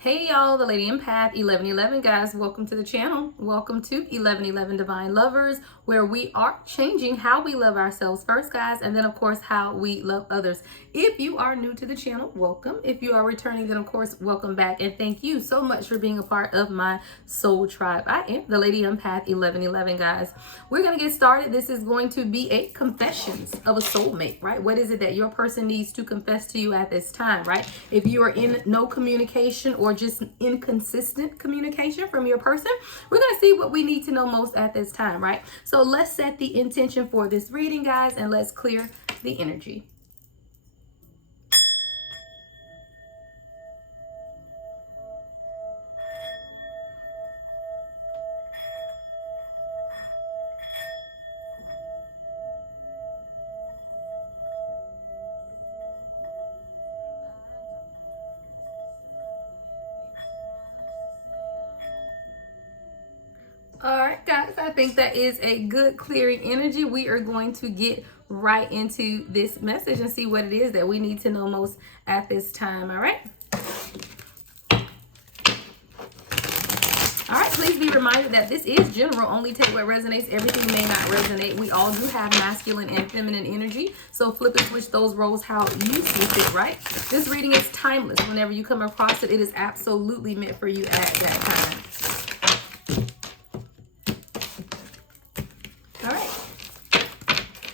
Hey y'all, the Lady Empath 1111 guys, welcome to the channel. Welcome to 1111 Divine Lovers, where we are changing how we love ourselves first, guys, and then of course how we love others. If you are new to the channel, welcome. If you are returning, then of course welcome back, and thank you so much for being a part of my soul tribe. I am the Lady Empath 1111 guys. We're gonna get started. This is going to be a confessions of a soulmate, right? What is it that your person needs to confess to you at this time, right? If you are in no communication or just inconsistent communication from your person, we're going to see what we need to know most at this time, right? So let's set the intention for this reading, guys, and let's clear the energy. All right, guys, I think that is a good clearing energy. We are going to get right into this message and see what it is that we need to know most at this time. All right. All right, please be reminded that this is general. Only take what resonates. Everything may not resonate. We all do have masculine and feminine energy. So flip and switch those roles how you see fit, right? This reading is timeless. Whenever you come across it, it is absolutely meant for you at that time. All right.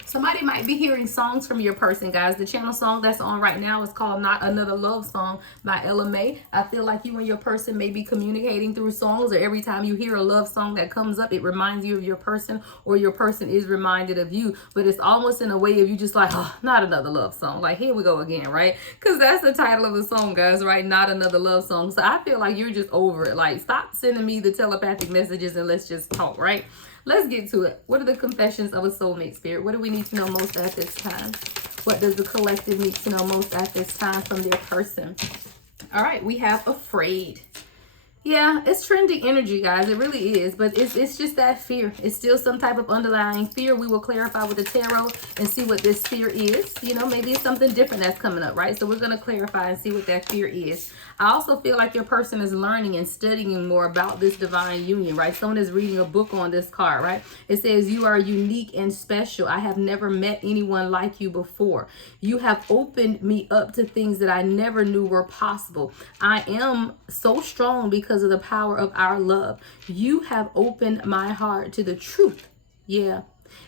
Somebody might be hearing songs from your person, guys. The channel song that's on right now is called Not Another Love Song by Ella May. I feel like you and your person may be communicating through songs, or every time you hear a love song that comes up, it reminds you of your person, or your person is reminded of you. But it's almost in a way of you just like, oh, not another love song. Like, here we go again, right? Because that's the title of the song, guys, right? Not another love song. So I feel like you're just over it. Like, stop sending me the telepathic messages and let's just talk, right? Let's get to it. What are the confessions of a soulmate, spirit? What do we need to know most at this time? What does the collective need to know most at this time from their person? All right, we have afraid. Yeah, it's trending energy, guys. It really is. But it's just that fear. It's still some type of underlying fear. We will clarify with the tarot and see what this fear is. You know, maybe it's something different that's coming up, right? So we're going to clarify and see what that fear is. I also feel like your person is learning and studying more about this divine union, right? Someone is reading a book on this card, right? It says, you are unique and special. I have never met anyone like you before. You have opened me up to things that I never knew were possible. I am so strong because of the power of our love. You have opened my heart to the truth. Yeah.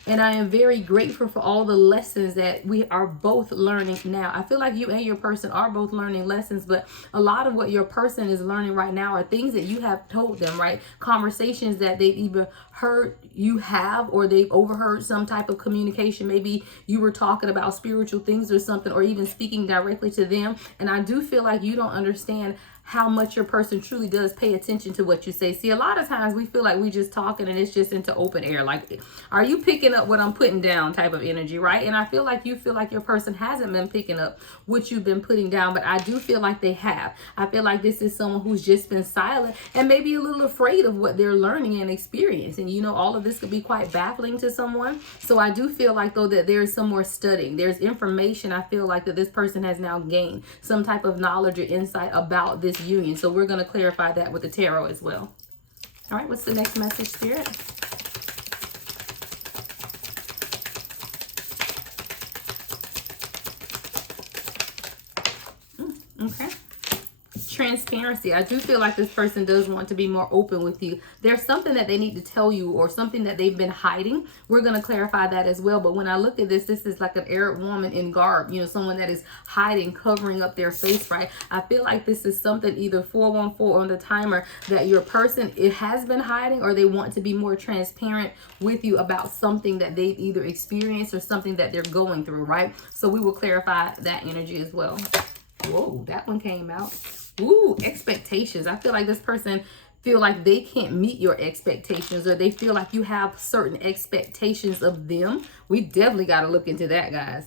And I am very grateful for all the lessons that we are both learning now. I feel like you and your person are both learning lessons, but a lot of what your person is learning right now are things that you have told them, right? Conversations that they've either heard you have, or they've overheard some type of communication. Maybe you were talking about spiritual things or something, or even speaking directly to them. And I do feel like you don't understand how much your person truly does pay attention to what you say. See, a lot of times we feel like we just talking and it's just into open air. Like, are you picking up what I'm putting down type of energy, right? And I feel like you feel like your person hasn't been picking up what you've been putting down, but I do feel like they have. I feel like this is someone who's just been silent and maybe a little afraid of what they're learning and experiencing. You know, all of this could be quite baffling to someone. So I do feel like, though, that there's some more studying. There's information I feel like that this person has now gained, some type of knowledge or insight about this union. So we're going to clarify that with the tarot as well. All right, what's the next message, spirit? Okay. Transparency. I do feel like this person does want to be more open with you. There's something that they need to tell you, or something that they've been hiding. We're going to clarify that as well. But when I look at this, this is like an Arab woman in garb, you know, someone that is hiding, covering up their face, right? I feel like this is something either 414 on the timer that your person, it has been hiding, or they want to be more transparent with you about something that they've either experienced or something that they're going through, right? So we will clarify that energy as well. Whoa, that one came out. Ooh, expectations. I feel like this person feel like they can't meet your expectations, or they feel like you have certain expectations of them. We definitely got to look into that, guys.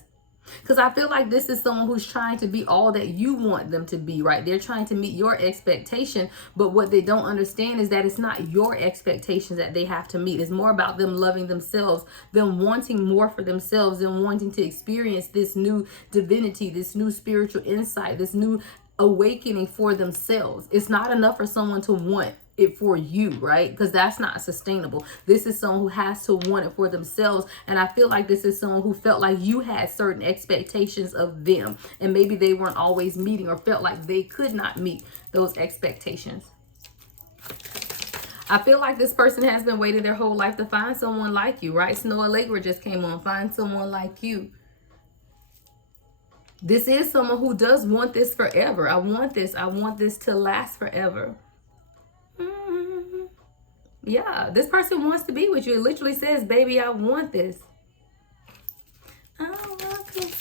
Because I feel like this is someone who's trying to be all that you want them to be, right? They're trying to meet your expectation, but what they don't understand is that it's not your expectations that they have to meet. It's more about them loving themselves, them wanting more for themselves, them wanting to experience this new divinity, this new spiritual insight, this new awakening for themselves. It's not enough for someone to want it for you, right? Because that's not sustainable. This is someone who has to want it for themselves. And I feel like this is someone who felt like you had certain expectations of them, and maybe they weren't always meeting, or felt like they could not meet those expectations. I feel like this person has been waiting their whole life to find someone like you, right? Snow Allegra just came on. Find someone like you. This is someone who does want this forever. I want this to last forever. Yeah, this person wants to be with you. It literally says, baby, I want this. I want this.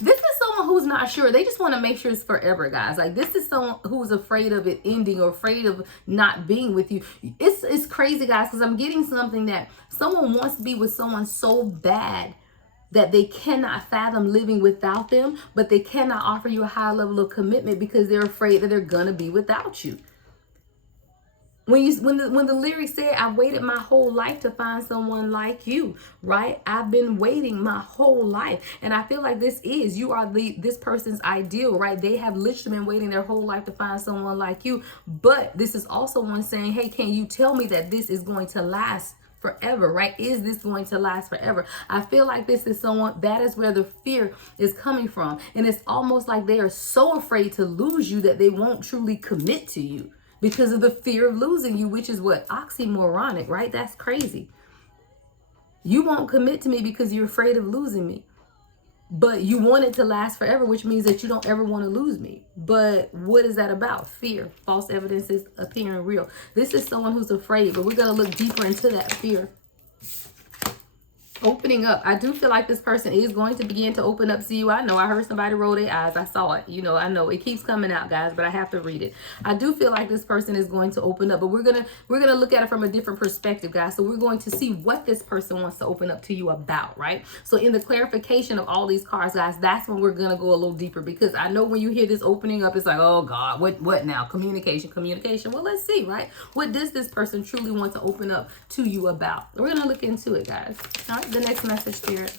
This is someone who's not sure. They just want to make sure it's forever, guys. Like, this is someone who's afraid of it ending, or afraid of not being with you. It's crazy, guys, because I'm getting something that someone wants to be with someone so bad that they cannot fathom living without them, but they cannot offer you a high level of commitment because they're afraid that they're gonna be without you. When the lyrics say, I waited my whole life to find someone like you, right? I've been waiting my whole life. And I feel like you are this person's ideal, right? They have literally been waiting their whole life to find someone like you. But this is also one saying, hey, can you tell me that this is going to last forever, right? Is this going to last forever? I feel like this is someone, that is where the fear is coming from. And it's almost like they are so afraid to lose you that they won't truly commit to you because of the fear of losing you, which is what? Oxymoronic, right? That's crazy. You won't commit to me because you're afraid of losing me. But you want it to last forever, which means that you don't ever want to lose me. But what is that about? Fear. False evidence is appearing real. This is someone who's afraid, but we're going to look deeper into that fear. Opening up. I do feel like this person is going to begin to open up to you. I know I heard somebody roll their eyes. I saw it. I know it keeps coming out, guys, but I have to read it. I do feel like this person is going to open up, but we're going to look at it from a different perspective, guys. So we're going to see what this person wants to open up to you about, right? So in the clarification of all these cards, guys, that's when we're going to go a little deeper, because I know when you hear this opening up, it's like, oh God, what now? Communication. Well, let's see, right? What does this person truly want to open up to you about? We're going to look into it, guys. All right. The next message, Spirit.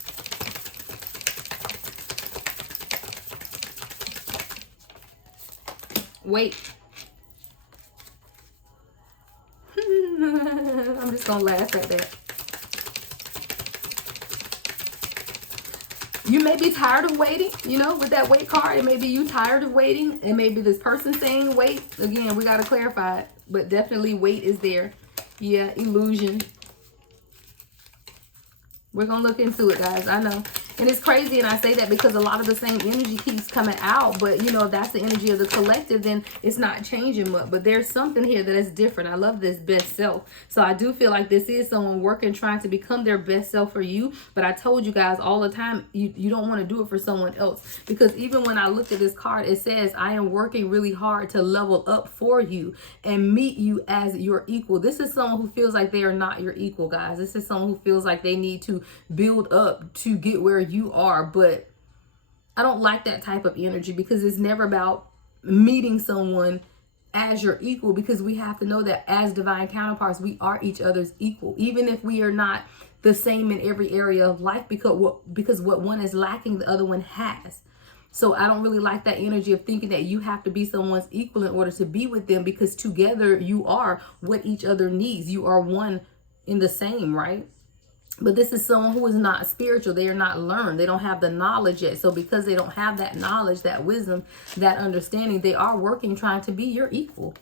Wait. I'm just going to laugh at that. You may be tired of waiting, with that wait card. It may be you tired of waiting. It may be this person saying wait. Again, we got to clarify it. But definitely wait is there. Yeah, illusion. We're going to look into it, guys. I know. And it's crazy, and I say that because a lot of the same energy keeps coming out. But, that's the energy of the collective, then it's not changing much. But there's something here that is different. I love this best self. So I do feel like this is someone working, trying to become their best self for you. But I told you guys all the time, you don't want to do it for someone else. Because even when I looked at this card, it says, I am working really hard to level up for you and meet you as your equal. This is someone who feels like they are not your equal, guys. This is someone who feels like they need to build up to get where you are. But I don't like that type of energy, because it's never about meeting someone as your equal, because we have to know that as divine counterparts, we are each other's equal, even if we are not the same in every area of life, because what one is lacking, the other one has. So I don't really like that energy of thinking that you have to be someone's equal in order to be with them, because together you are what each other needs. You are one in the same, right? But this is someone who is not spiritual. They are not learned. They don't have the knowledge yet. So because they don't have that knowledge, that wisdom, that understanding, they are working, trying to be your equal.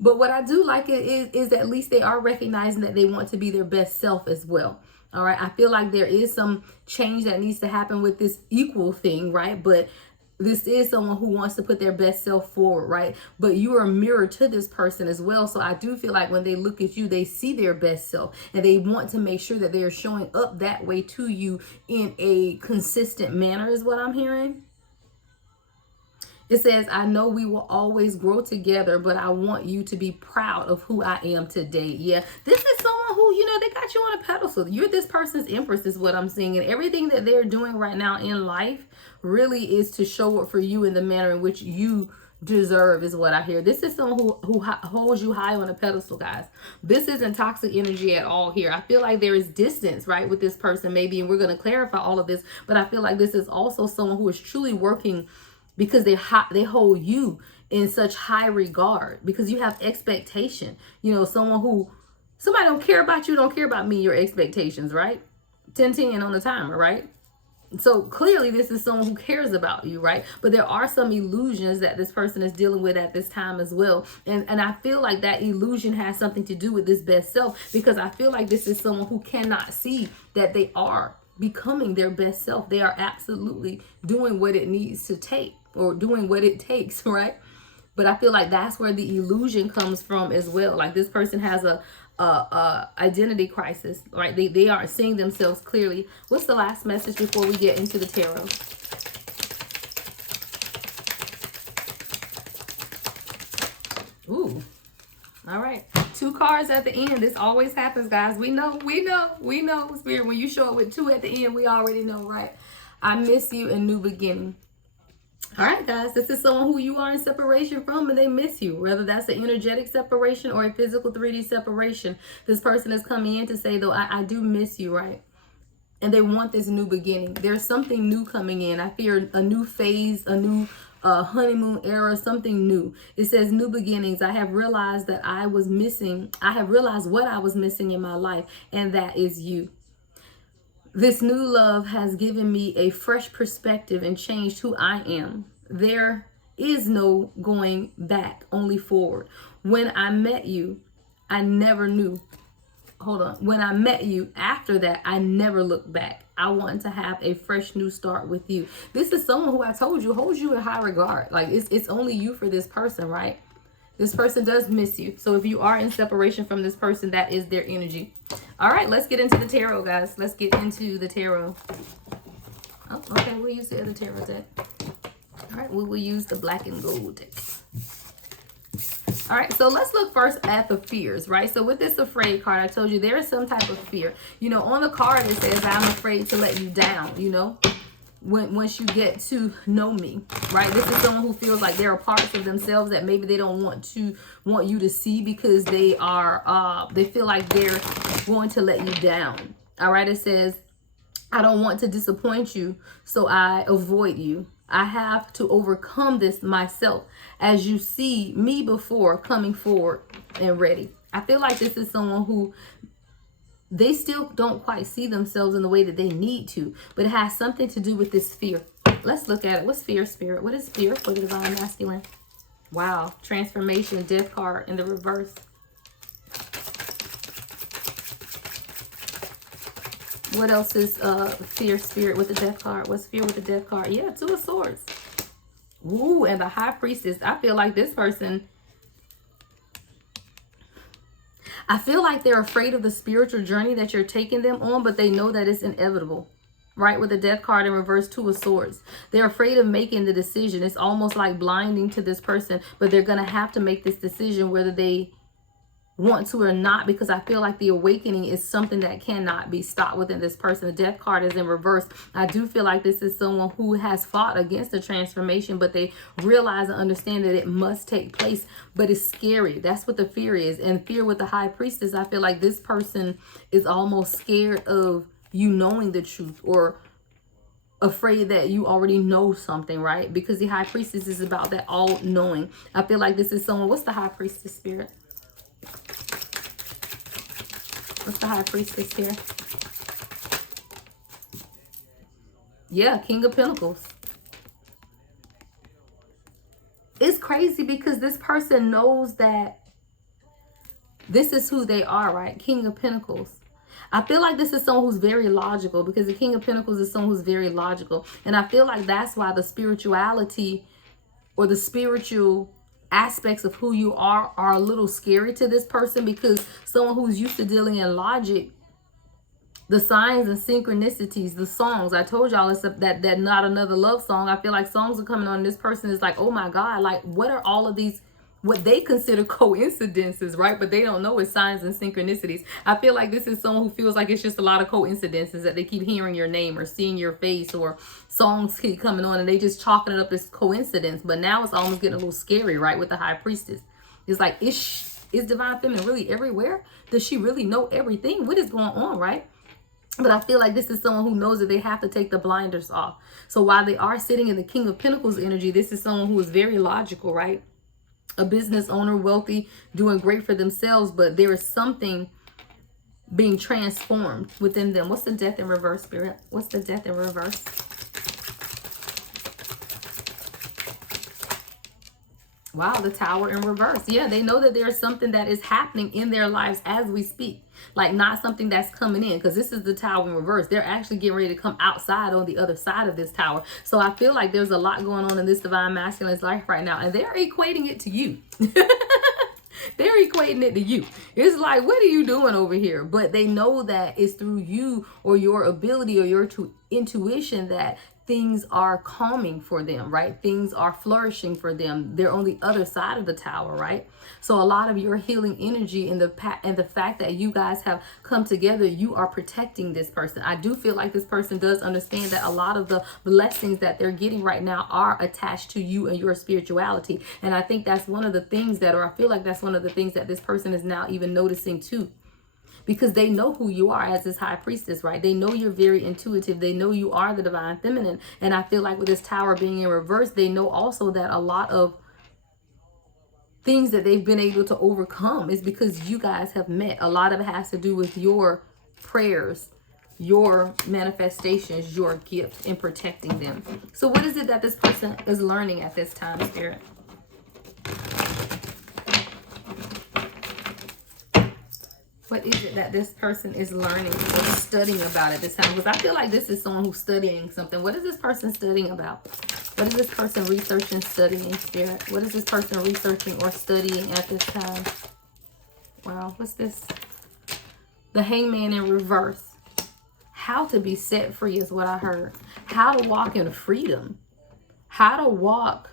But what I do like is at least they are recognizing that they want to be their best self as well. All right. I feel like there is some change that needs to happen with this equal thing, right? But this is someone who wants to put their best self forward, right? But you are a mirror to this person as well. So I do feel like when they look at you, they see their best self, and they want to make sure that they are showing up that way to you in a consistent manner, is what I'm hearing. It says, I know we will always grow together, but I want you to be proud of who I am today. Yeah, this is someone who, they got you on a pedestal. You're this person's empress, is what I'm seeing. And everything that they're doing right now in life really is to show up for you in the manner in which you deserve is what I hear. This is someone who holds you high on a pedestal, guys. This isn't toxic energy at all here. I feel like there is distance, right, with this person maybe, and we're going to clarify all of this, but I feel like this is also someone who is truly working because they hold you in such high regard, because you have expectation. You know, somebody don't care about you, don't care about me, your expectations, right? 10-10 on the timer, right? So clearly this is someone who cares about you, right? But there are some illusions that this person is dealing with at this time as well. And I feel like that illusion has something to do with this best self, because I feel like this is someone who cannot see that they are becoming their best self. They are absolutely doing what it needs to take, or doing what it takes, right? But I feel like that's where the illusion comes from as well. Like this person has a identity crisis, right? They aren't seeing themselves clearly. What's the last message before we get into the tarot? Ooh, all right. 2 cards at the end. This always happens, guys. We know. Spirit, when you show up with 2 at the end, we already know, right? I miss you and new beginning. All right, guys, this is someone who you are in separation from and they miss you, whether that's an energetic separation or a physical 3D separation. This person is coming in to say, though, I do miss you, right? And they want this new beginning. There's something new coming in. I fear a new phase, a new honeymoon era, something new. It says new beginnings. I have realized what I was missing in my life, and that is you. This new love has given me a fresh perspective and changed who I am. There is no going back, only forward. When I met you, I never knew. When I met you, after that, I never looked back. I want to have a fresh new start with you. This is someone who I told you holds you in high regard. Like it's only you for this person, right? This person does miss you. So if you are in separation from this person, that is their energy. All right, let's get into the tarot, guys. Let's get into the tarot. Oh, okay, we'll use the other tarot deck. All right, we will use the black and gold deck. All right, so let's look first at the fears, right? So with this afraid card, I told you there is some type of fear. You know, on the card it says, I'm afraid to let you down, you know, once you get to know me, right? This is someone who feels like there are parts of themselves that maybe they don't want you to see, because they feel like they're going to let you down. All right, it says, I don't want to disappoint you, so I avoid you. I have to overcome this myself, as you see me before coming forward and ready. I feel like this is someone who they still don't quite see themselves in the way that they need to, but it has something to do with this fear. Let's look at it. What's fear, Spirit? What is fear for the divine masculine? Wow. Transformation, death card in the reverse. What else is fear, Spirit, with the death card? What's fear with the death card? Yeah, 2 of swords. Ooh, and the high priestess. I feel like this person, I feel like they're afraid of the spiritual journey that you're taking them on, but they know that it's inevitable, right? With the death card in reverse, 2 of swords. They're afraid of making the decision. It's almost like blinding to this person, but they're going to have to make this decision whether they want to or not, because I feel like the awakening is something that cannot be stopped within this person. The death card is in reverse. I do feel like this is someone who has fought against the transformation, but they realize and understand that it must take place, but it's scary. That's what the fear is. And fear with the high priestess, I feel like this person is almost scared of you knowing the truth, or afraid that you already know something, right? Because the high priestess is about that all knowing. I feel like this is someone, what's the high priestess, Spirit? What's the high priestess here? Yeah, King of Pentacles. It's crazy because this person knows that this is who they are, right? King of Pentacles. I feel like this is someone who's very logical, because the King of Pentacles is someone who's very logical. And I feel like that's why the spirituality or the spiritual aspects of who you are a little scary to this person, because someone who's used to dealing in logic, the signs and synchronicities, the songs, I told y'all it's that Not Another Love song. I feel like songs are coming on. This person is like, oh my God, like what are all of these what they consider coincidences, right? But they don't know it's signs and synchronicities. I feel like this is someone who feels like it's just a lot of coincidences, that they keep hearing your name or seeing your face, or songs keep coming on and they just chalking it up as coincidence. But now it's almost getting a little scary, right? With the high priestess. It's like, is divine feminine really everywhere? Does she really know everything? What is going on, right? But I feel like this is someone who knows that they have to take the blinders off. So while they are sitting in the King of Pentacles energy, this is someone who is very logical, right? A business owner, wealthy, doing great for themselves, but there is something being transformed within them. What's the death in reverse, Spirit? What's the death in reverse? Wow, the Tower in reverse. Yeah, they know that there's something that is happening in their lives as we speak. Like, not something that's coming in, because this is the Tower in reverse. They're actually getting ready to come outside on the other side of this tower. So I feel like there's a lot going on in this divine masculine's life right now, and they're equating it to you. They're equating it to you. It's like, what are you doing over here? But they know that it's through you or your ability or your intuition that things are calming for them, right? Things are flourishing for them. They're on the other side of the tower, right? So a lot of your healing energy and the fact that you guys have come together, you are protecting this person. I do feel like this person does understand that a lot of the blessings that they're getting right now are attached to you and your spirituality. And I think that's one of the things that, or I feel like that's one of the things that this person is now even noticing too. Because they know who you are as this high priestess, right? They know you're very intuitive. They know you are the divine feminine. And I feel like with this tower being in reverse, they know also that a lot of things that they've been able to overcome is because you guys have met. A lot of it has to do with your prayers, your manifestations, your gift in protecting them. So what is it that this person is learning at this time, Spirit? What is it that this person is learning or studying about at this time? Because I feel like this is someone who's studying something. What is this person studying about? What is this person researching, studying, Spirit? What is this person researching or studying at this time? Wow, what's this? The Hangman in reverse. How to be set free is what I heard. How to walk in freedom. How to walk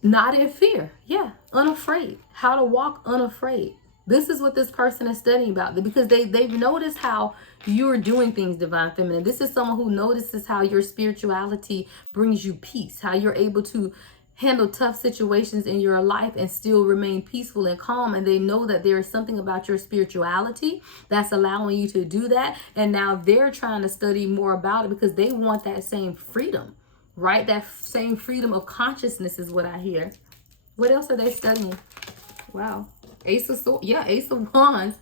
not in fear. Yeah, unafraid. How to walk unafraid. This is what this person is studying about, because they've noticed how you're doing things, divine feminine. This is someone who notices how your spirituality brings you peace, how you're able to handle tough situations in your life and still remain peaceful and calm. And they know that there is something about your spirituality that's allowing you to do that. And now they're trying to study more about it because they want that same freedom, right? That same freedom of consciousness is what I hear. What else are they studying? Wow. Ace of Swords. Yeah, Ace of Wands.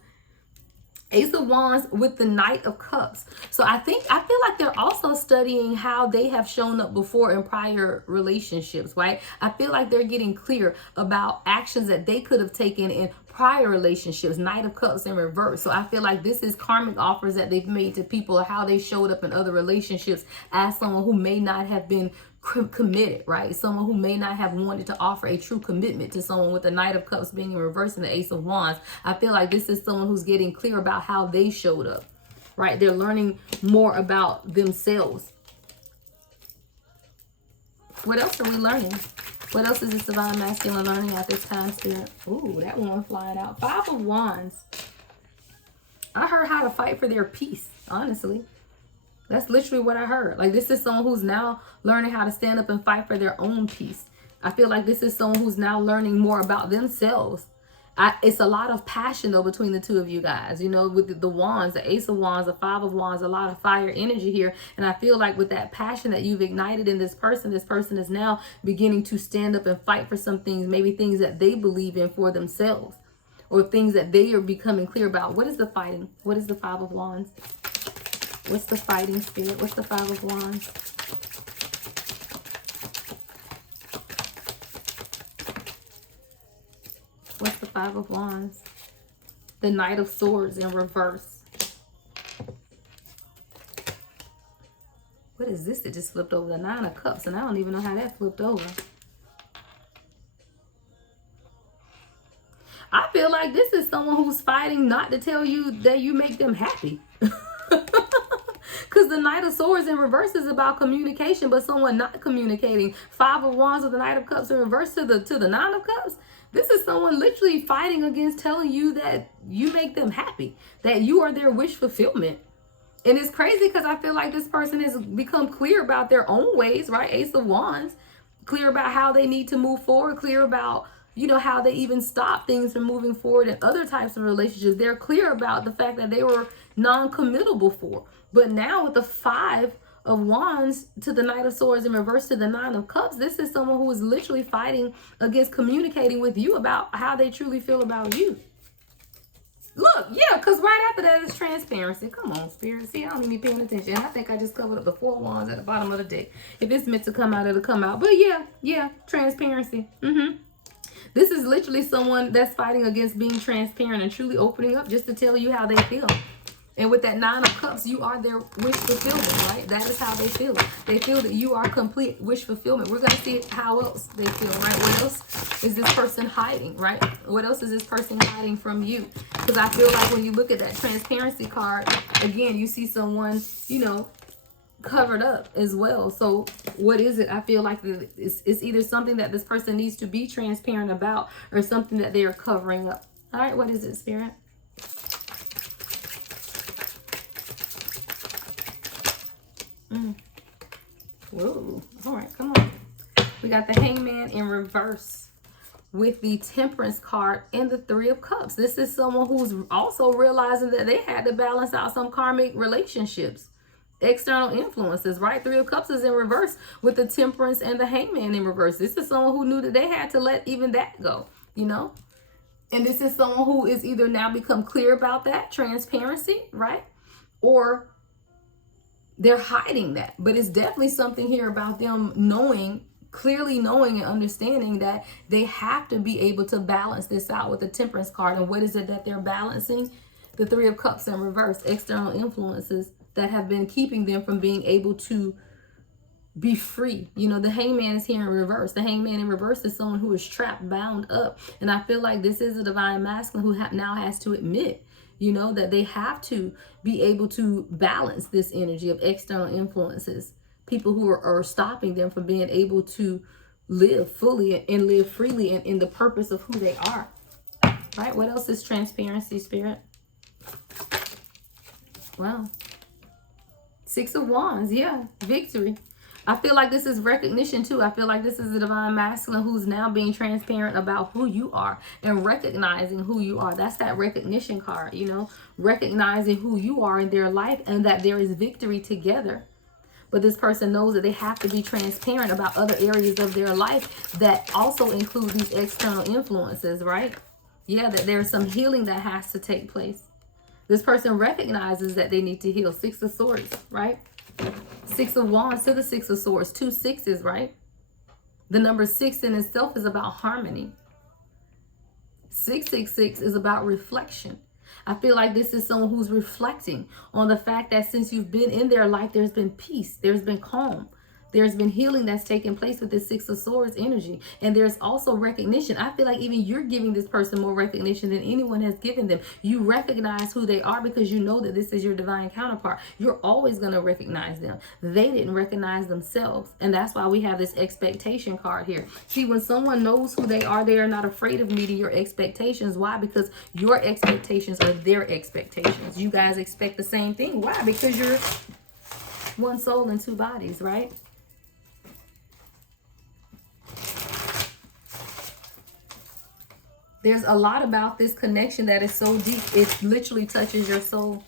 Ace of Wands with the Knight of Cups. So I feel like they're also studying how they have shown up before in prior relationships, right? I feel like they're getting clear about actions that they could have taken in prior relationships. Knight of Cups in reverse. So I feel like this is karmic offers that they've made to people, or how they showed up in other relationships as someone who may not have been committed, right? Someone who may not have wanted to offer a true commitment to someone, with the Knight of Cups being in reverse and the Ace of Wands. I feel like this is someone who's getting clear about how they showed up, right? They're learning more about themselves. What else are we learning? What else is this divine masculine learning at this time, Spirit? Ooh, that one flying out. Five of Wands. I heard how to fight for their peace, honestly. That's literally what I heard. Like, this is someone who's now learning how to stand up and fight for their own peace. I feel like this is someone who's now learning more about themselves. It's a lot of passion, though, between the two of you guys. You know, with the Wands, the Ace of Wands, the Five of Wands, a lot of fire energy here. And I feel like with that passion that you've ignited in this person is now beginning to stand up and fight for some things, maybe things that they believe in for themselves, or things that they are becoming clear about. What is the fighting? What is the Five of Wands? What's the fighting, Spirit? What's the Five of Wands? What's the Five of Wands? The Knight of Swords in reverse. What is this that just flipped over? The Nine of Cups, and I don't even know how that flipped over. I feel like this is someone who's fighting not to tell you that you make them happy. Because the Knight of Swords in reverse is about communication, but someone not communicating. Five of Wands with the Knight of Cups in reverse to the Nine of Cups. This is someone literally fighting against telling you that you make them happy, that you are their wish fulfillment. And it's crazy because I feel like this person has become clear about their own ways, right? Ace of Wands, clear about how they need to move forward, clear about, you know, how they even stop things from moving forward in other types of relationships. They're clear about the fact that they were non-committal before. But now with the Five of Wands to the Knight of Swords in reverse to the Nine of Cups, this is someone who is literally fighting against communicating with you about how they truly feel about you. Look, yeah, because right after that is transparency. Come on, Spirit. See, I don't even be paying attention. I think I just covered up the Four of Wands at the bottom of the deck. If it's meant to come out, it'll come out. But yeah, transparency. This is literally someone that's fighting against being transparent and truly opening up just to tell you how they feel. And with that Nine of Cups, you are their wish fulfillment, right? That is how they feel. They feel that you are complete wish fulfillment. We're going to see how else they feel, right? What else is this person hiding, right? What else is this person hiding from you? Because I feel like when you look at that transparency card, again, you see someone, you know, covered up as well. So what is it? I feel like it's either something that this person needs to be transparent about or something that they are covering up. All right, what is it, Spirit? Whoa. All right, come on. We got the Hangman in reverse with the Temperance card and the Three of Cups. This is someone who's also realizing that they had to balance out some karmic relationships, external influences, right? Three of Cups is in reverse with the Temperance and the Hangman in reverse. This is someone who knew that they had to let even that go, you know? And this is someone who is either now become clear about that transparency, right? Or they're hiding that. But it's definitely something here about them knowing, clearly knowing and understanding that they have to be able to balance this out with the Temperance card. And what is it that they're balancing? The Three of Cups in reverse, external influences that have been keeping them from being able to be free. You know, the Hangman is here in reverse. The Hangman in reverse is someone who is trapped, bound up. And I feel like this is a divine masculine who now has to admit, you know, that they have to be able to balance this energy of external influences. People who are stopping them from being able to live fully and live freely and in the purpose of who they are. Right? What else is transparency, Spirit? Wow. Six of Wands. Yeah. Victory. I feel like this is recognition too. I feel like this is a divine masculine who's now being transparent about who you are and recognizing who you are. That's that recognition card, you know, recognizing who you are in their life and that there is victory together. But this person knows that they have to be transparent about other areas of their life that also include these external influences, right? Yeah, that there's some healing that has to take place. This person recognizes that they need to heal. Six of Swords, right? Six of Wands to the Six of Swords. 2 6s, right? The number 6 in itself is about harmony. 666 is about reflection. I feel like this is someone who's reflecting on the fact that since you've been in their life, there's been peace, there's been calm, there's been healing that's taken place with this Six of Swords energy. And there's also recognition. I feel like even you're giving this person more recognition than anyone has given them. You recognize who they are because you know that this is your divine counterpart. You're always going to recognize them. They didn't recognize themselves. And that's why we have this expectation card here. See, when someone knows who they are not afraid of meeting your expectations. Why? Because your expectations are their expectations. You guys expect the same thing. Why? Because you're one soul and two bodies, right? There's a lot about this connection that is so deep. It literally touches your soul,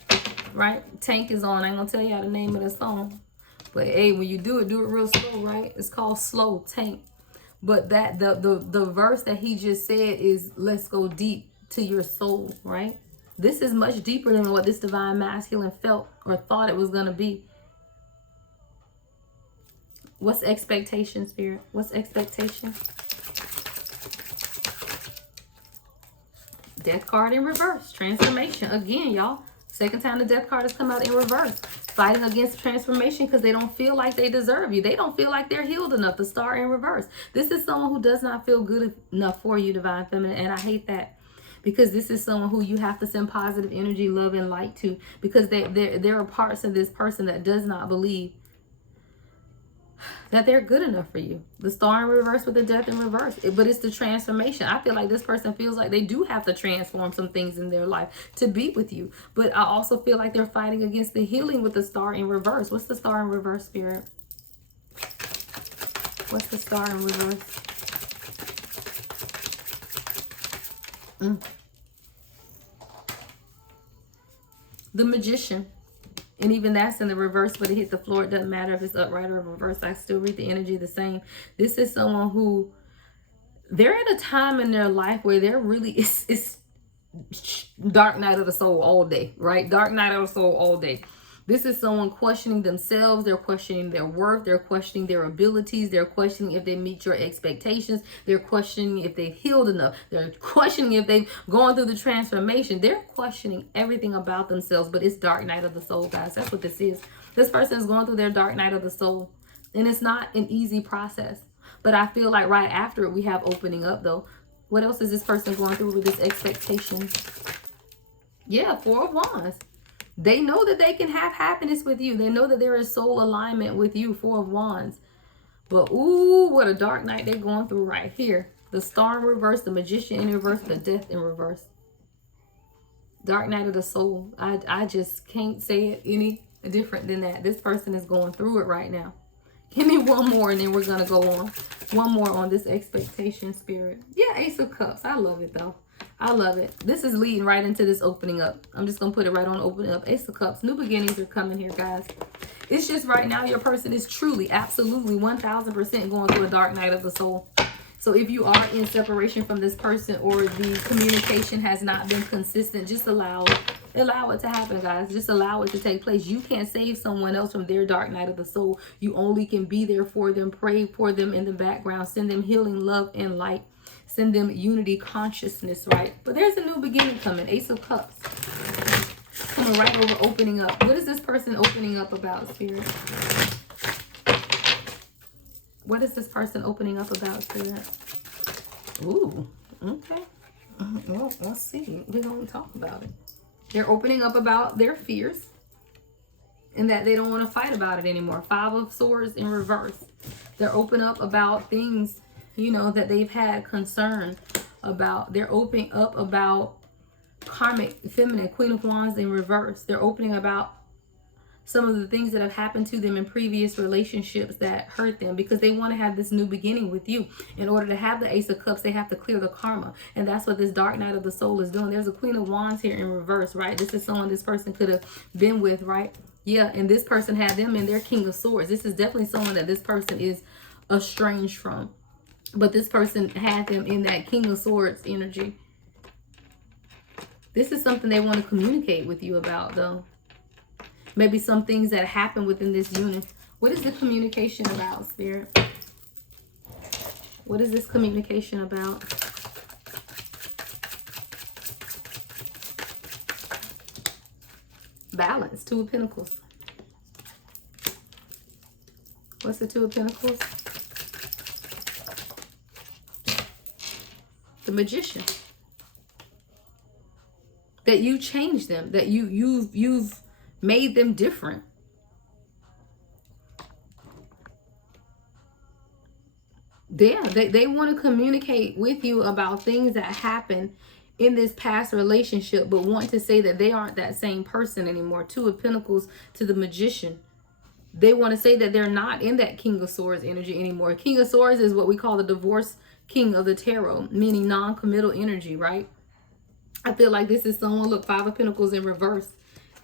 right? Tank is on. I ain't gonna tell y'all the name of the song. But hey, when you do it real slow, right? It's called Slow, Tank. But that the verse that he just said is, let's go deep to your soul, right? This is much deeper than what this divine masculine felt or thought it was gonna be. What's expectation, Spirit? What's expectation? Death card in reverse. Transformation. Again, y'all. Second time the death card has come out in reverse. Fighting against transformation because they don't feel like they deserve you. They don't feel like they're healed enough. The Star in reverse. This is someone who does not feel good enough for you, Divine Feminine. And I hate that. because this is someone who you have to send positive energy, love, and light to, because there are parts of this person that does not believe that they're good enough for you. The Star in reverse with the Death in reverse. But it's the transformation. I feel like this person feels like they do have to transform some things in their life to be with you. But I also feel like they're fighting against the healing with the Star in reverse. What's the Star in reverse, Spirit? What's the Star in reverse? The Magician. And even that's in the reverse, but it hit the floor. It doesn't matter if it's upright or reverse. I still read the energy the same. This is someone who, they're at a time in their life where they're really, it's dark night of the soul all day, right? Dark night of the soul all day. This is someone questioning themselves. They're questioning their worth. They're questioning their abilities. They're questioning if they meet your expectations. They're questioning if they've healed enough. They're questioning if they've gone through the transformation. They're questioning everything about themselves, but it's dark night of the soul, guys. That's what this is. This person is going through their dark night of the soul, and it's not an easy process. But I feel like right after it, we have opening up, though. What else is this person going through with this expectation? Yeah, Four of Wands. They know that they can have happiness with you. They know that there is soul alignment with you, Four of Wands. But, ooh, what a dark night they're going through right here. The Star in reverse, the Magician in reverse, the Death in reverse. Dark night of the soul. I just can't say it any different than that. This person is going through it right now. Give me one more and then we're going to go on. One more on this expectation, Spirit. Yeah, Ace of Cups. I love it, though. I love it. This is leading right into this opening up. I'm just going to put it right on opening up. Ace of Cups. New beginnings are coming here, guys. It's just right now your person is truly, absolutely, 1000% going through a dark night of the soul. So if you are in separation from this person or the communication has not been consistent, just allow it to happen, guys. Just allow it to take place. You can't save someone else from their dark night of the soul. You only can be there for them, pray for them in the background, send them healing, love, and light. Send them unity, consciousness, right? But there's a new beginning coming. Ace of Cups. Coming right over opening up. What is this person opening up about, Spirit? What is this person opening up about, Spirit? Ooh, okay. Well, let's see. We're going to talk about it. They're opening up about their fears and that they don't want to fight about it anymore. Five of Swords in reverse. They're open up about things, you know, that they've had concern about. They're opening up about karmic feminine, Queen of Wands in reverse. They're opening about some of the things that have happened to them in previous relationships that hurt them, because they want to have this new beginning with you. In order to have the Ace of Cups, they have to clear the karma. And that's what this dark night of the soul is doing. There's a Queen of Wands here in reverse, right? This is someone this person could have been with, right? Yeah, and this person had them in their King of Swords. This is definitely someone that this person is estranged from. But this person had them in that King of Swords energy. This is something they want to communicate with you about, though. Maybe some things that happen within this union. What is the communication about, Spirit? What is this communication about? Balance. Two of Pentacles. What's the Two of Pentacles? The Magician. That you changed them. That you've made them different. Yeah, they want to communicate with you about things that happen in this past relationship, but want to say that they aren't that same person anymore. Two of Pentacles to the Magician. They want to say that they're not in that King of Swords energy anymore. King of Swords is what we call the divorce king of the tarot, meaning non-committal energy, right? I feel like this is someone, look, Five of Pentacles in reverse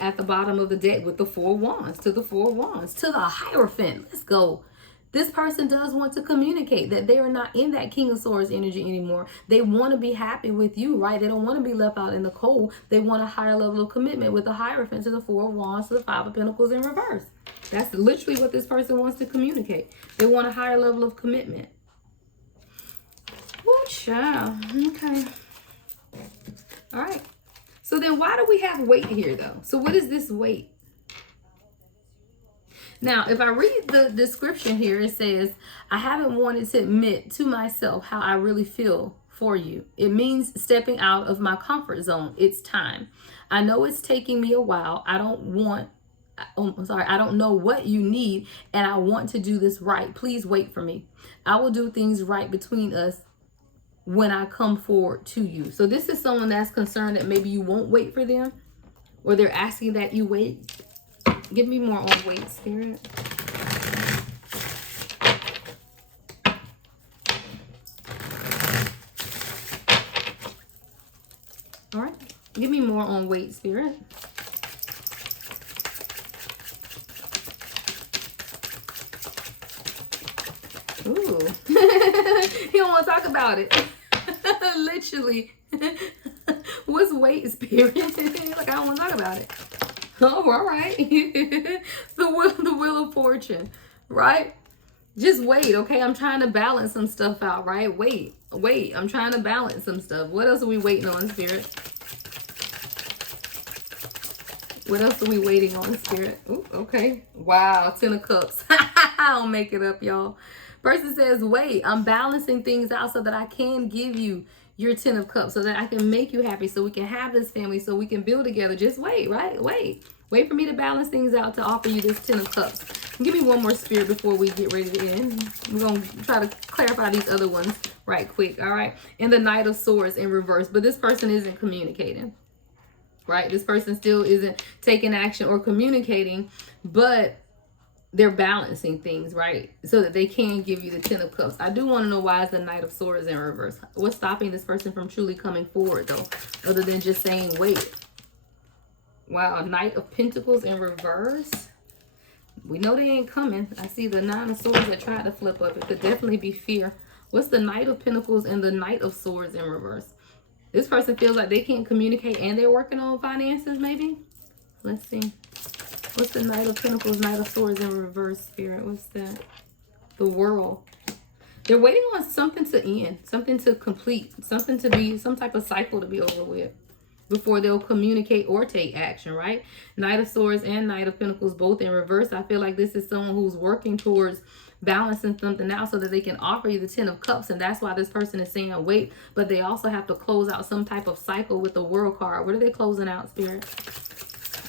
at the bottom of the deck with the Four of Wands, to the Four of Wands, to the Hierophant. Let's go. This person does want to communicate that they are not in that King of Swords energy anymore. They want to be happy with you, right? They don't want to be left out in the cold. They want a higher level of commitment with the Hierophant, to the Four of Wands, to the Five of Pentacles in reverse. That's literally what this person wants to communicate. They want a higher level of commitment. Oh, child. Okay. All right. So then why do we have weight here, though? So what is this weight? Now, if I read the description here, it says, I haven't wanted to admit to myself how I really feel for you. It means stepping out of my comfort zone. It's time. I know it's taking me a while. I don't know what you need, and I want to do this right. Please wait for me. I will do things right between us when I come forward to you. So this is someone that's concerned that maybe you won't wait for them, or they're asking that you wait. Give me more on wait, Spirit. All right. Give me more on wait, Spirit. Ooh. You don't want to talk about it. Literally. What's wait, Spirit? Like, I don't want to talk about it. Oh, all right. The wheel of fortune, right? Just wait, okay? I'm trying to balance some stuff out, right? Wait. I'm trying to balance some stuff. What else are we waiting on, Spirit? What else are we waiting on, Spirit? Ooh, okay. Wow, 10 of Cups. I'll make it up, y'all. Person says, wait, I'm balancing things out so that I can give you your 10 of Cups, so that I can make you happy, so we can have this family, so we can build together. Just wait, right? Wait for me to balance things out to offer you this 10 of Cups. Give me one more, Spirit, before we get ready to end. We're going to try to clarify these other ones right quick, all right? And the Knight of Swords in reverse, but this person isn't communicating, right? This person still isn't taking action or communicating, but they're balancing things, right? So that they can give you the 10 of Cups. I do want to know why is the Knight of Swords in reverse. What's stopping this person from truly coming forward, though, other than just saying, wait? Wow, Knight of Pentacles in reverse. We know they ain't coming. I see the 9 of Swords that tried to flip up. It could definitely be fear. What's the Knight of Pentacles and the Knight of Swords in reverse? This person feels like they can't communicate and they're working on finances, maybe? Let's see. What's the Knight of Pentacles, Knight of Swords in reverse, Spirit? What's that? The World. They're waiting on something to end, something to complete, something to be, some type of cycle to be over with before they'll communicate or take action, right? Knight of Swords and Knight of Pentacles both in reverse. I feel like this is someone who's working towards balancing something out so that they can offer you the 10 of Cups, and that's why this person is saying wait, but they also have to close out some type of cycle with the World card. What are they closing out, Spirit?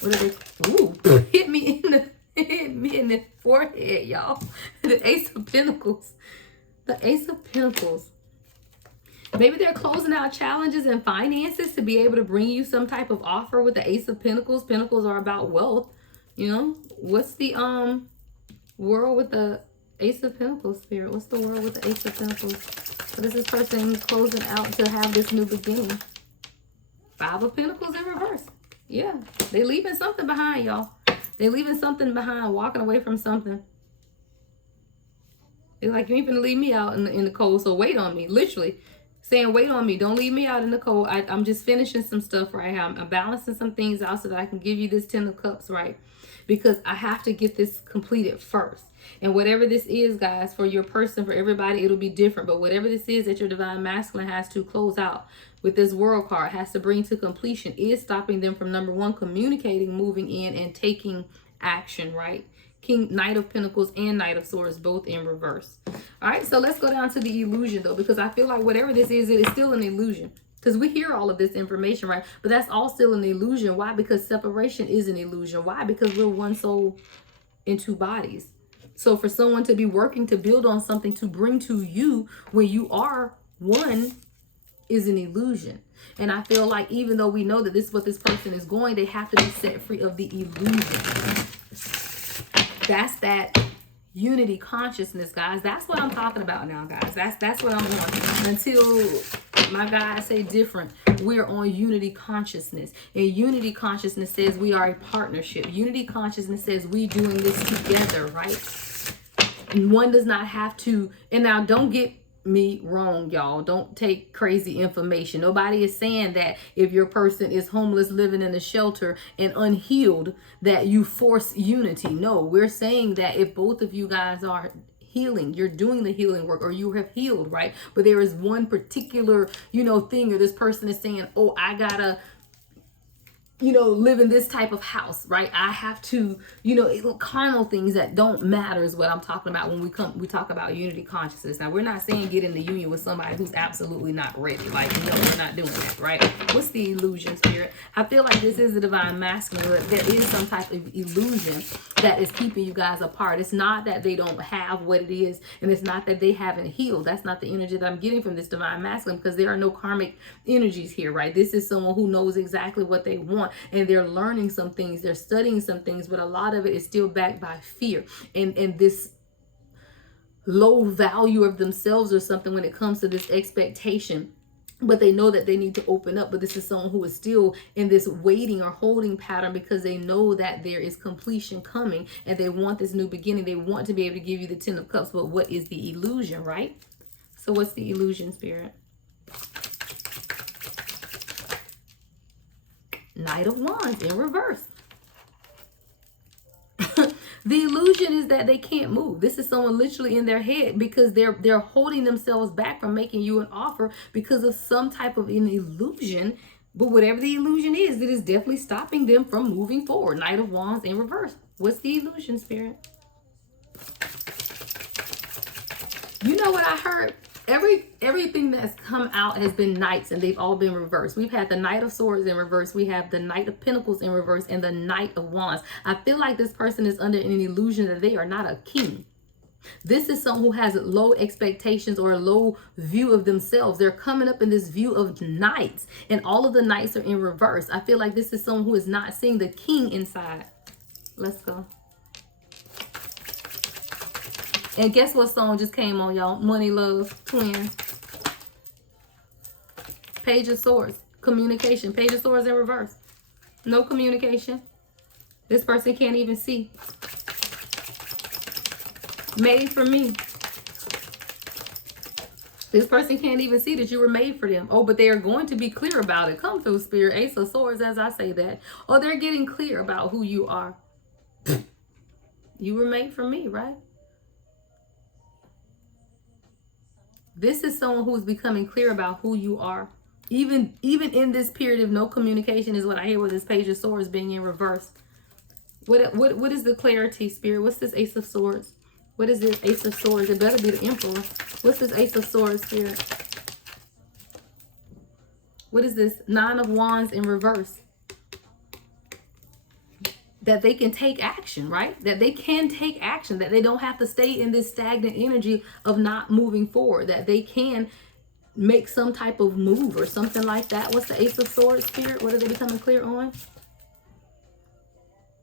What are they? Ooh, hit me in the forehead, y'all. The Ace of Pentacles. The Ace of Pentacles. Maybe they're closing out challenges and finances to be able to bring you some type of offer with the Ace of Pentacles. Pentacles are about wealth, you know. What's the World with the Ace of Pentacles, Spirit? What's the World with the Ace of Pentacles? What is this person closing out to have this new beginning? 5 of Pentacles in reverse. Yeah, they leaving something behind, y'all. They leaving something behind, walking away from something. They're like, you ain't gonna leave me out in the cold, so wait on me. Literally saying, wait on me. Don't leave me out in the cold. I'm just finishing some stuff right now. I'm balancing some things out so that I can give you this 10 of Cups, right? Because I have to get this completed first. And whatever this is, guys, for your person, for everybody, it'll be different. But whatever this is that your Divine Masculine has to close out with this World card, has to bring to completion, is stopping them from, number one, communicating, moving in, and taking action, right? Knight of Pentacles and Knight of Swords, both in reverse. All right, so let's go down to the illusion, though, because I feel like whatever this is, it is still an illusion. Because we hear all of this information, right? But that's all still an illusion. Why? Because separation is an illusion. Why? Because we're one soul in 2 bodies. So for someone to be working to build on something to bring to you when you are one is an illusion. And I feel like even though we know that this is what this person is going, they have to be set free of the illusion. That's that unity consciousness, guys. That's what I'm talking about now, guys. That's what I'm on. Until my guys say different, we're on unity consciousness. And unity consciousness says we are a partnership. Unity consciousness says we doing this together, right? And one does not have to, and now don't get me wrong, y'all. Don't take crazy information. Nobody is saying that if your person is homeless, living in a shelter and unhealed, that you force unity. No, we're saying that if both of you guys are healing, you're doing the healing work, or you have healed, right? But there is one particular, thing, or this person is saying, oh, I gotta you know, live in this type of house, right? I have to, you know, carnal things that don't matter is what I'm talking about when we talk about unity consciousness. Now, we're not saying get in the union with somebody who's absolutely not ready. Like, no, we're not doing that, right? What's the illusion, spirit? I feel like this is the divine masculine, but there is some type of illusion that is keeping you guys apart. It's not that they don't have what it is, and it's not that they haven't healed. That's not the energy that I'm getting from this divine masculine, because there are no karmic energies here, right? This is someone who knows exactly what they want, and they're learning some things, they're studying some things, but a lot of it is still backed by fear and this low value of themselves or something when it comes to this expectation. But they know that they need to open up. But this is someone who is still in this waiting or holding pattern, because they know that there is completion coming and they want this new beginning. They want to be able to give you the 10 of Cups. But what is the illusion, right? So what's the illusion, spirit? Knight of Wands in reverse. The illusion is that they can't move. This is someone literally in their head, because they're holding themselves back from making you an offer because of some type of an illusion. But whatever the illusion is, it is definitely stopping them from moving forward. Knight of Wands in reverse. What's the illusion, spirit? You know what I heard? Everything that's come out has been knights, and they've all been reversed. We've had the Knight of Swords in reverse. We have the Knight of Pentacles in reverse, and the Knight of Wands. I feel like this person is under an illusion that they are not a king. This is someone who has low expectations or a low view of themselves. They're coming up in this view of knights, and all of the knights are in reverse. I feel like this is someone who is not seeing the king inside. Let's go. And guess what song just came on, y'all? Money, Love, Twin. Page of Swords. Communication. Page of Swords in reverse. No communication. This person can't even see. Made for me. This person can't even see that you were made for them. Oh, but they are going to be clear about it. Come through, spirit. Ace of Swords, as I say that. Oh, they're getting clear about who you are. You were made for me, right? This is someone who is becoming clear about who you are. Even in this period of no communication is what I hear with this Page of Swords being in reverse. What is the clarity, spirit? What's this Ace of Swords? What is this Ace of Swords? It better be the Emperor. What's this Ace of Swords, spirit? What is this Nine of Wands in reverse? That they can take action, right? That they can take action, that they don't have to stay in this stagnant energy of not moving forward, that they can make some type of move or something like that. What's the Ace of Swords, spirit? What are they becoming clear on?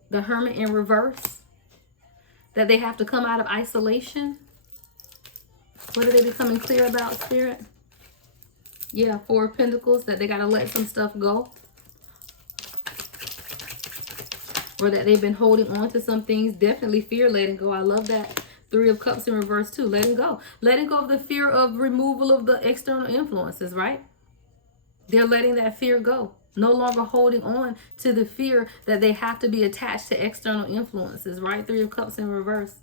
The Hermit in reverse. That they have to come out of isolation. What are they becoming clear about, spirit? Yeah, Four of Pentacles, that they got to let some stuff go. Or that they've been holding on to some things. Definitely fear letting go. I love that. Three of Cups in reverse too. Letting go. Letting go of the fear of removal of the external influences, right? They're letting that fear go. No longer holding on to the fear that they have to be attached to external influences, right? Three of Cups in reverse.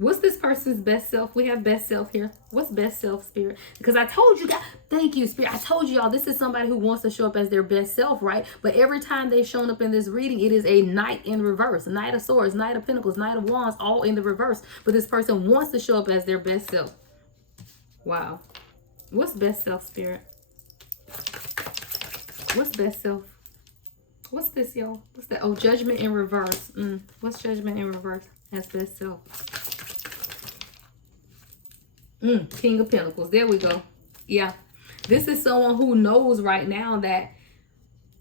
What's this person's best self? We have best self here. What's best self, spirit? Because I told you guys, thank you, spirit. I told you all, this is somebody who wants to show up as their best self, right? But every time they've shown up in this reading, it is a Knight in reverse. Knight of Swords, Knight of Pentacles, Knight of Wands, all in the reverse. But this person wants to show up as their best self. Wow. What's best self, spirit? What's best self? What's this, y'all? What's that? Oh, Judgment in reverse. What's Judgment in reverse? That's best self. King of Pentacles. There we go. Yeah. This is someone who knows right now that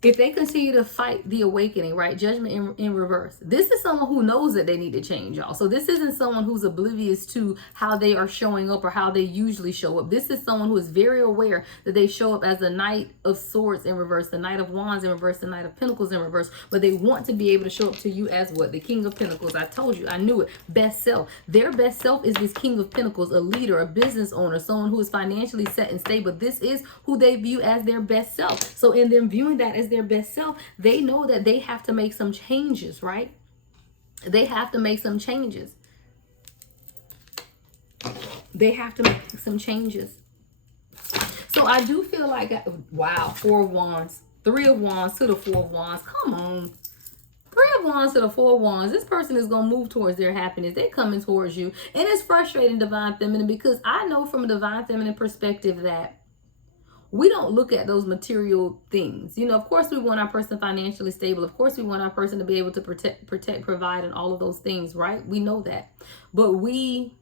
if they continue to fight the awakening, right? Judgment in reverse. This is someone who knows that they need to change, y'all. So this isn't someone who's oblivious to how they are showing up or how they usually show up. This is someone who is very aware that they show up as the Knight of Swords in reverse, the Knight of Wands in reverse, the Knight of Pentacles in reverse. But they want to be able to show up to you as what? The King of Pentacles. I told you. I knew it. Best self. Their best self is this King of Pentacles, a leader, a business owner, someone who is financially set and stable. This is who they view as their best self. So in them viewing that as their best self, they know that they have to make some changes, right? They have to make some changes. They have to make some changes. So I do feel like, wow, Four of Wands, Three of Wands to the Four of Wands. Come on. Three of Wands to the Four of Wands. This person is going to move towards their happiness. They're coming towards you. And it's frustrating, Divine Feminine, because I know from a Divine Feminine perspective that we don't look at those material things. You know, of course, we want our person financially stable. Of course, we want our person to be able to protect, provide, and all of those things, right? We know that. But we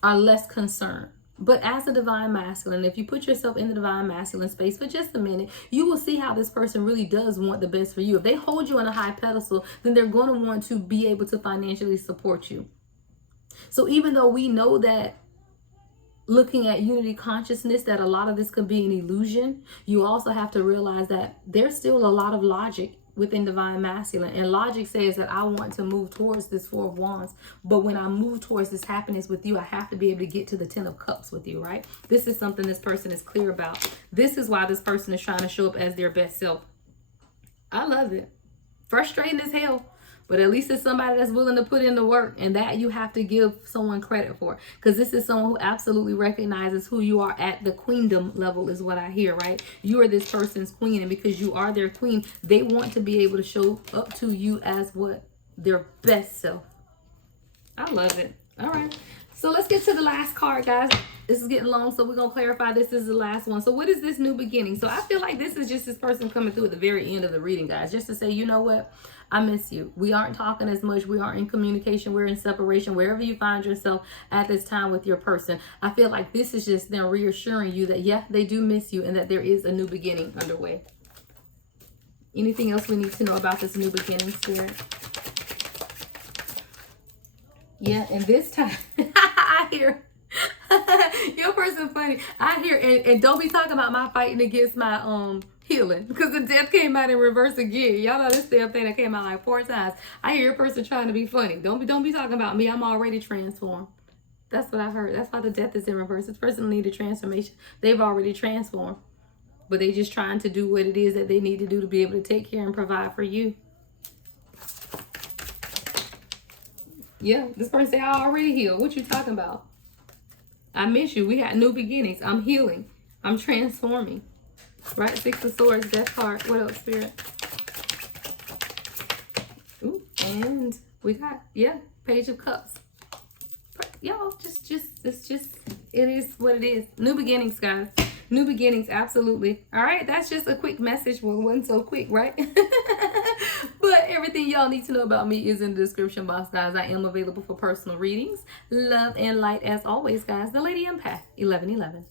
are less concerned. But as a Divine Masculine, if you put yourself in the Divine Masculine space for just a minute, you will see how this person really does want the best for you. If they hold you on a high pedestal, then they're going to want to be able to financially support you. So even though we know that looking at unity consciousness, that a lot of this could be an illusion, you also have to realize that there's still a lot of logic within Divine Masculine. And logic says that I want to move towards this Four of Wands. But when I move towards this happiness with you, I have to be able to get to the Ten of Cups with you, right? This is something this person is clear about. This is why this person is trying to show up as their best self. I love it. Frustrating as hell. But at least it's somebody that's willing to put in the work, and that you have to give someone credit for. Because this is someone who absolutely recognizes who you are at the queendom level is what I hear, right? You are this person's queen, and because you are their queen, they want to be able to show up to you as what? Their best self. I love it. All right. So let's get to the last card, guys. This is getting long, so we're going to clarify this is the last one. So what is this new beginning? So I feel like this is just this person coming through at the very end of the reading, guys, just to say, you know what? I miss you. We aren't talking as much. We aren't in communication. We're in separation. Wherever you find yourself at this time with your person, I feel like this is just them reassuring you that, yeah, they do miss you and that there is a new beginning underway. Anything else we need to know about this new beginning, Spirit? Yeah, and this time, I hear, your person funny. I hear, and don't be talking about my fighting against my healing, because the death came out in reverse again. Y'all know this damn thing that came out like 4 times. I hear your person trying to be funny. Don't be talking about me. I'm already transformed. That's what I've heard. That's why the death is in reverse. This person needed transformation. They've already transformed, but they just trying to do what it is that they need to do to be able to take care and provide for you. Yeah, this person say, I already healed. What you talking about? I miss you. We had new beginnings. I'm healing. I'm transforming. Right? 6 of Swords, Death card. What else, Spirit? Ooh, and we got, yeah, Page of Cups. Y'all, it is what it is. New beginnings, guys. New beginnings, absolutely. All right, that's just a quick message. Well, it wasn't so quick, right? But everything y'all need to know about me is in the description box, guys. I am available for personal readings. Love and light as always, guys. The Lady Empath, 1111.